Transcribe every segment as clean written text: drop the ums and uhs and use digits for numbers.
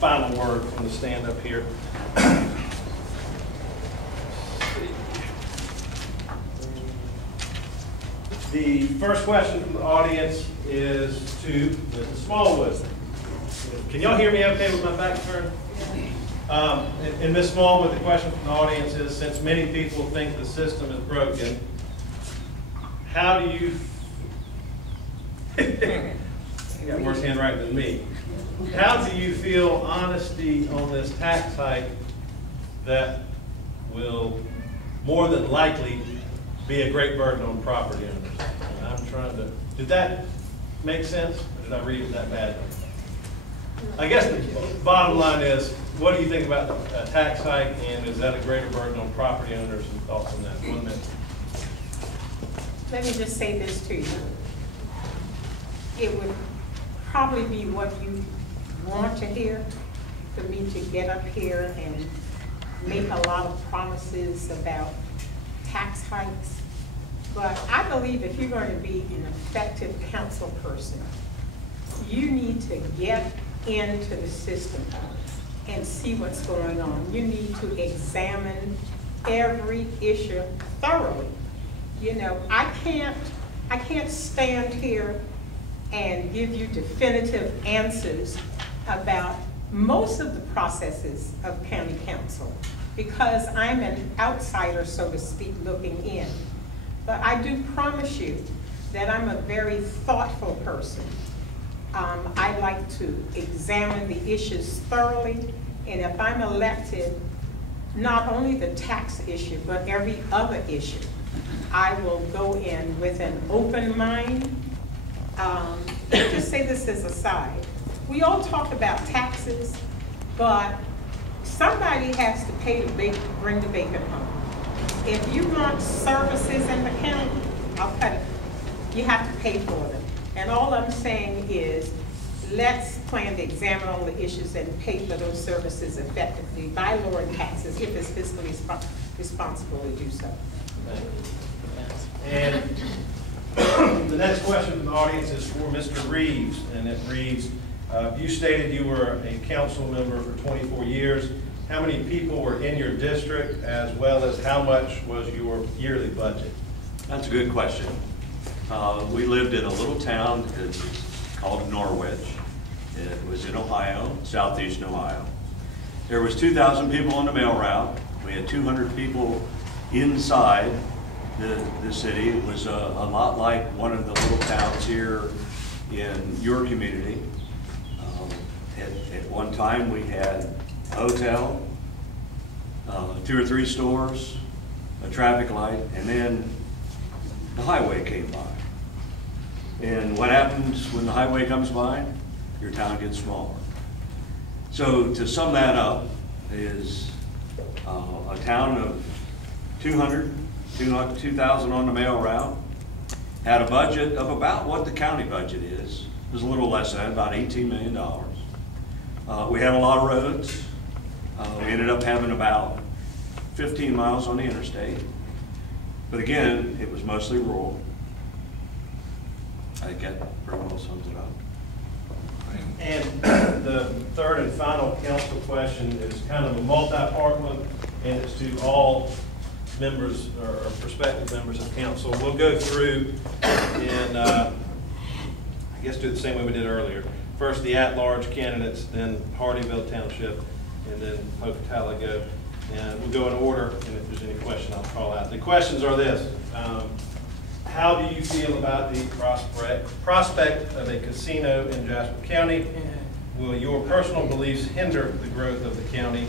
final word from the stand up here. The first question from the audience is to Mrs. Smallwood. Can y'all hear me okay with my back turned? And Ms. Smallwood, the question from the audience is, since many people think the system is broken, how do you, you got worse handwriting than me, how do you feel honesty on this tax hike that will more than likely be a great burden on property owners? And I'm trying to, did that make sense? Or did I read it that badly? I guess the bottom line is, what do you think about a tax hike, and is that a greater burden on property owners, and thoughts on that? 1 minute. Let me just say this to you. It would probably be what you want to hear, for me to get up here and make a lot of promises about tax hikes. But I believe if you're going to be an effective council person, you need to get into the system and see what's going on. You need to examine every issue thoroughly. You know, I can't stand here and give you definitive answers about most of the processes of county council, because I'm an outsider, so to speak, looking in. But I do promise you that I'm a very thoughtful person. I like to examine the issues thoroughly, and if I'm elected, not only the tax issue, but every other issue, I will go in with an open mind. Just say this as a side. We all talk about taxes, but somebody has to pay to bring the bacon home. If you want services in the county, I'll cut it. You have to pay for them. And all I'm saying is, let's plan to examine all the issues and pay for those services effectively by lowering taxes if it's fiscally responsible to do so. And the next question from the audience is for Mr. Reeves, and it reads, you stated you were a council member for 24 years. How many people were in your district, as well as how much was your yearly budget? That's a good question. We lived in a little town called Norwich. It was in Ohio, southeastern Ohio. There was 2,000 people on the mail route. We had 200 people inside the city. It was a lot like one of the little towns here in your community. At one time we had a hotel, 2 or 3 stores, a traffic light, and then the highway came by. And what happens when the highway comes by? Your town gets smaller. So to sum that up is a town of 2,000 on the mail route, had a budget of about what the county budget is. It was a little less than that, about $18 million. We had a lot of roads. We ended up having about 15 miles on the interstate. But again, it was mostly rural. I think that pretty well sums it up. And the third and final council question is kind of a multi-part one, and it's to all members or prospective members of council. We'll go through and I guess do the same way we did earlier. First the at-large candidates, then Hardyville Township, and then Pocatello. And we'll go in order, and if there's any question, I'll call out. The questions are this. How do you feel about the prospect of a casino in Jasper County? Will your personal beliefs hinder the growth of the county?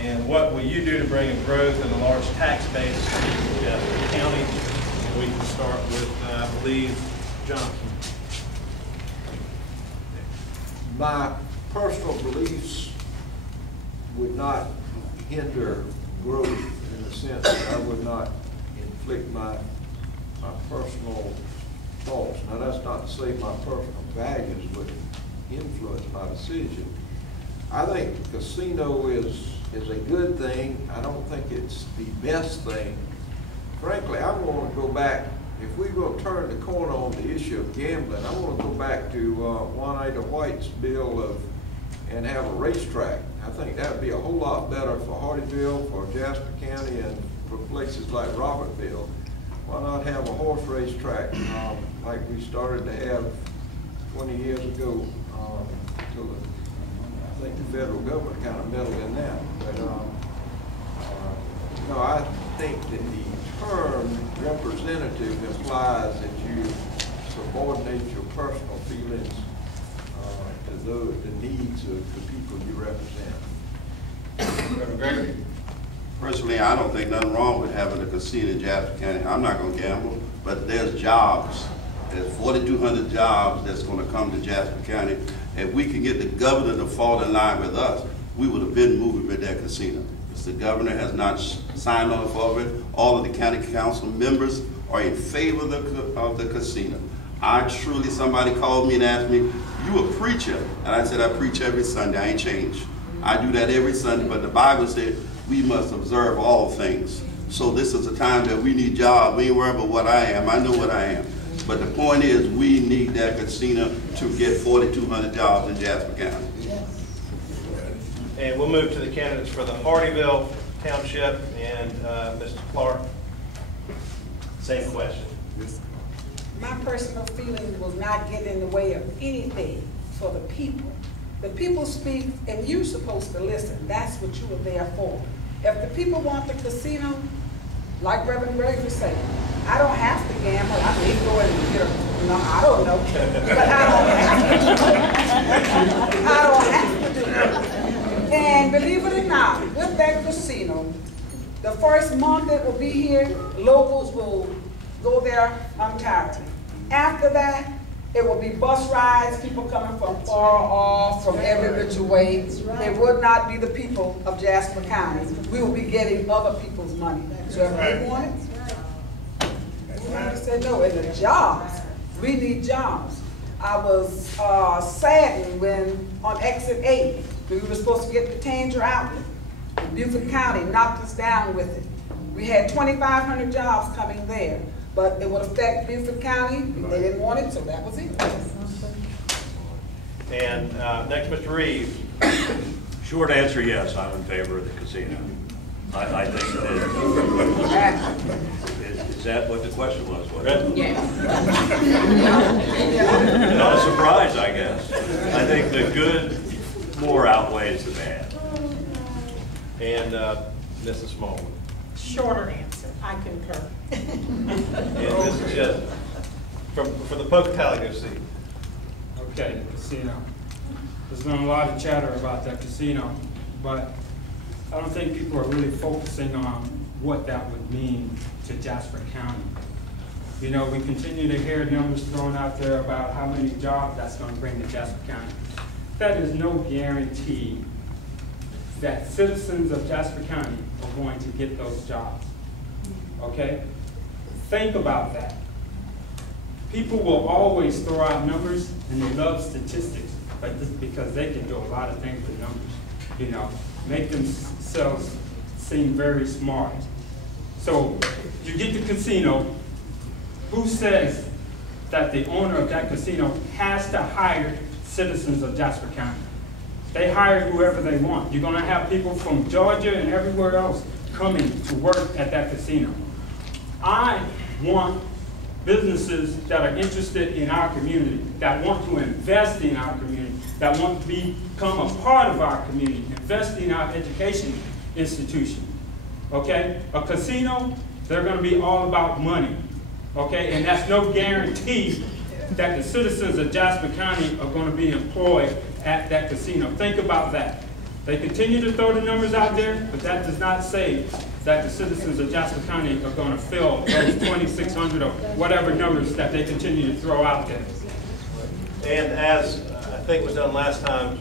And what will you do to bring a growth and a large tax base to Jasper County? And we can start with, I believe, Johnson. My personal beliefs would not hinder growth in the sense that I would not inflict my personal thoughts. Now that's not to say my personal values would influence my decision. I think casino is a good thing. I don't think it's the best thing. Frankly, I want to go back, if we're going to turn the corner on the issue of gambling, I want to go back to Juanita White's bill of and have a racetrack. I think that'd be a whole lot better for Hardeeville, for Jasper County, and for places like Robertville. Why not have a horse race track like we started to have 20 years ago? Until I think the federal government kind of meddled in that. But no, I think that the term representative implies that you subordinate your personal feelings to the needs of the people you represent. Reverend Gregory? Personally, I don't think nothing wrong with having a casino in Jasper County. I'm not gonna gamble, but there's jobs. There's 4,200 jobs that's gonna come to Jasper County. If we can get the governor to fall in line with us, we would have been moving with that casino. Because the governor has not signed on for it. All of the county council members are in favor of the casino. Somebody called me and asked me, you a preacher? And I said, I preach every Sunday, I ain't changed. I do that every Sunday, but the Bible said we must observe all things. So this is a time that we need jobs. We ain't worried about what I am, I know what I am. But the point is, we need that casino to get 4,200 jobs in Jasper County. And we'll move to the candidates for the Hardeeville Township, and Mr. Clark, same question. My personal feeling will not get in the way of anything for the people. The people speak, and you're supposed to listen. That's what you are there for. If the people want the casino, like Reverend Gregory said, I don't have to gamble. I may go and get a, no, I don't know. But I don't have to do it. And believe it or not, with that casino, the first month it will be here, locals will go there entirely. After that, it will be bus rides, people coming from far off, from every which way. It would not be the people of Jasper County. We will be getting other people's money. So if they want it, I said no. And the jobs, we need jobs. I was saddened when on exit 8, we were supposed to get the Tanger outlet. Beaufort County knocked us down with it. We had 2,500 jobs coming there. But it would affect Beaufort County. They didn't want it, so that was it. And next, Mr. Reeves. Short answer, yes, I'm in favor of the casino. I think that, is that what the question was? Yes. Not a surprise, I guess. I think the good more outweighs the bad. And Mrs. Smallwood. Shorter answer, I concur. And Mrs. Jessup. For the Pocatello seat. Okay, the casino. There's been a lot of chatter about that casino, but I don't think people are really focusing on what that would mean to Jasper County. You know, we continue to hear numbers thrown out there about how many jobs that's going to bring to Jasper County. That is no guarantee that citizens of Jasper County are going to get those jobs, okay? Think about that. People will always throw out numbers, and they love statistics, but just because they can do a lot of things with numbers, you know, make themselves seem very smart. So you get the casino. Who says that the owner of that casino has to hire citizens of Jasper County? They hire whoever they want. You're going to have people from Georgia and everywhere else coming to work at that casino. I want businesses that are interested in our community, that want to invest in our community, that want to become a part of our community, invest in our education institution. Okay? A casino, they're going to be all about money. Okay? And that's no guarantee that the citizens of Jasper County are going to be employed at that casino. Think about that. They continue to throw the numbers out there, but that does not say that the citizens of Jasper County are going to fill those 2,600 or whatever numbers that they continue to throw out there. And as I think was done last time,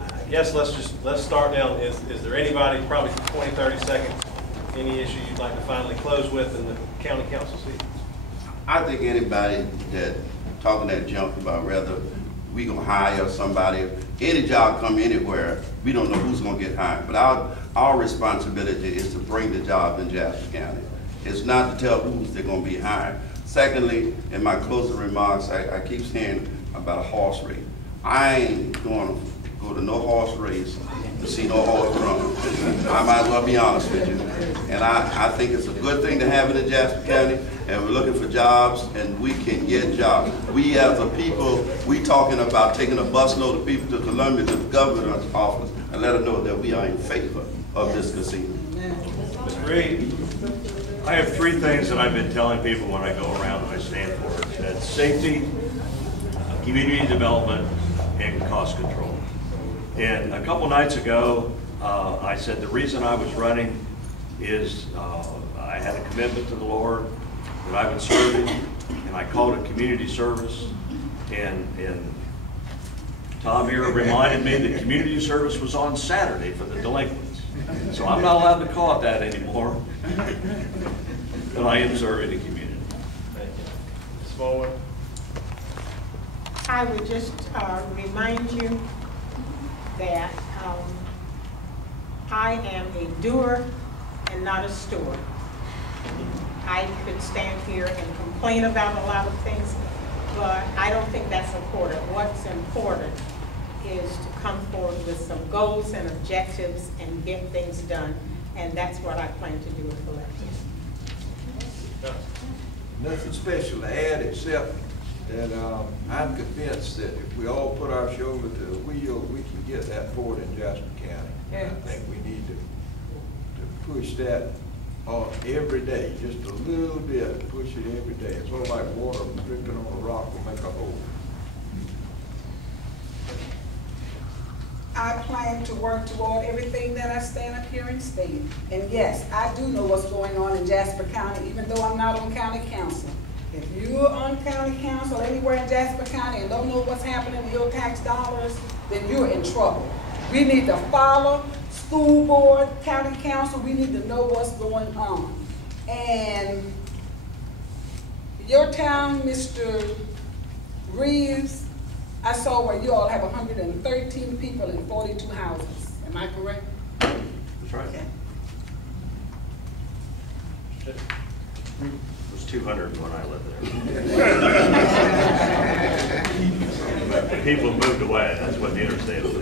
I guess let's start down. Is there anybody, probably 20, 30 seconds, any issue you'd like to finally close with in the county council seat? I think anybody that talking that junk about whether we gonna hire somebody, any job come anywhere, we don't know who's gonna get hired. But our responsibility is to bring the job in Jasper County. It's not to tell who's they're gonna be hired. Secondly, in my closing remarks, I keep saying about a horse race. I ain't going to go to no horse race to see no horse run. I might as well be honest with you. And I think it's a good thing to have it in Jasper County, and we're looking for jobs, and we can get jobs. We as a people, we talking about taking a busload of people to Columbia to the governor's office and let them know that we are in favor of this casino. Mr. Reed? I have three things that I've been telling people when I go around and I stand for. That's safety, community development, and cost control. And a couple nights ago, I said the reason I was running is I had a commitment to the Lord that I would serve Him, and I called it community service. And Tom here reminded me that community service was on Saturday for the delinquents. So I'm not allowed to call it that anymore. But I am serving the community. Thank you. Ms. Fuller? I would just remind you that I am a doer and not a steward. I could stand here and complain about a lot of things, but I don't think that's important. What's important is to come forward with some goals and objectives and get things done, and that's what I plan to do with electives. Nothing special to add except that I'm convinced that if we all put our shoulder to the wheel, we can get that forward in Jasper County. Yes. I think we need to push that on every day, just a little bit, push it every day. It's sort of like water dripping on a rock will make a hole. I plan to work toward everything that I stand up here and state. And yes, I do know what's going on in Jasper County, even though I'm not on county council. If you're on county council anywhere in Jasper County and don't know what's happening with your tax dollars, then you're in trouble. We need to follow school board, county council, we need to know what's going on. And your town, Mr. Reeves, I saw where you all have 113 people in 42 houses. Am I correct? That's right. Okay. It was 200 when I lived there. People moved away. That's what the interstate was.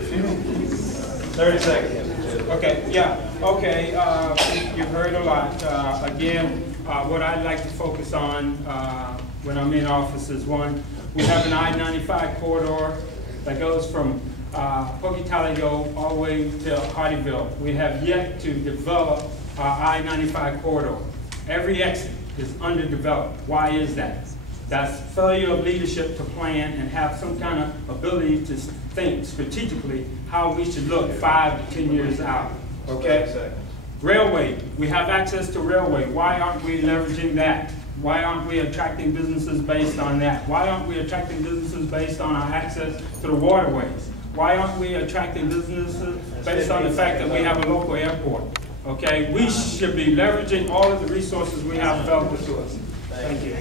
30 seconds. Okay, yeah, okay, you've heard a lot. Again, what I'd like to focus on when I'm in office is one, we have an I-95 corridor that goes from Pocatello all the way to Hardyville. We have yet to develop our I-95 corridor. Every exit is underdeveloped. Why is that? That's failure of leadership to plan and have some kind of ability to think strategically how we should look 5 to 10 years out, okay? Railway, we have access to railway. Why aren't we leveraging that? Why aren't we attracting businesses based on that? Why aren't we attracting businesses based on our access to the waterways? Why aren't we attracting businesses based on the fact that we have a local airport? Okay, we should be leveraging all of the resources we have available to us. Thank you.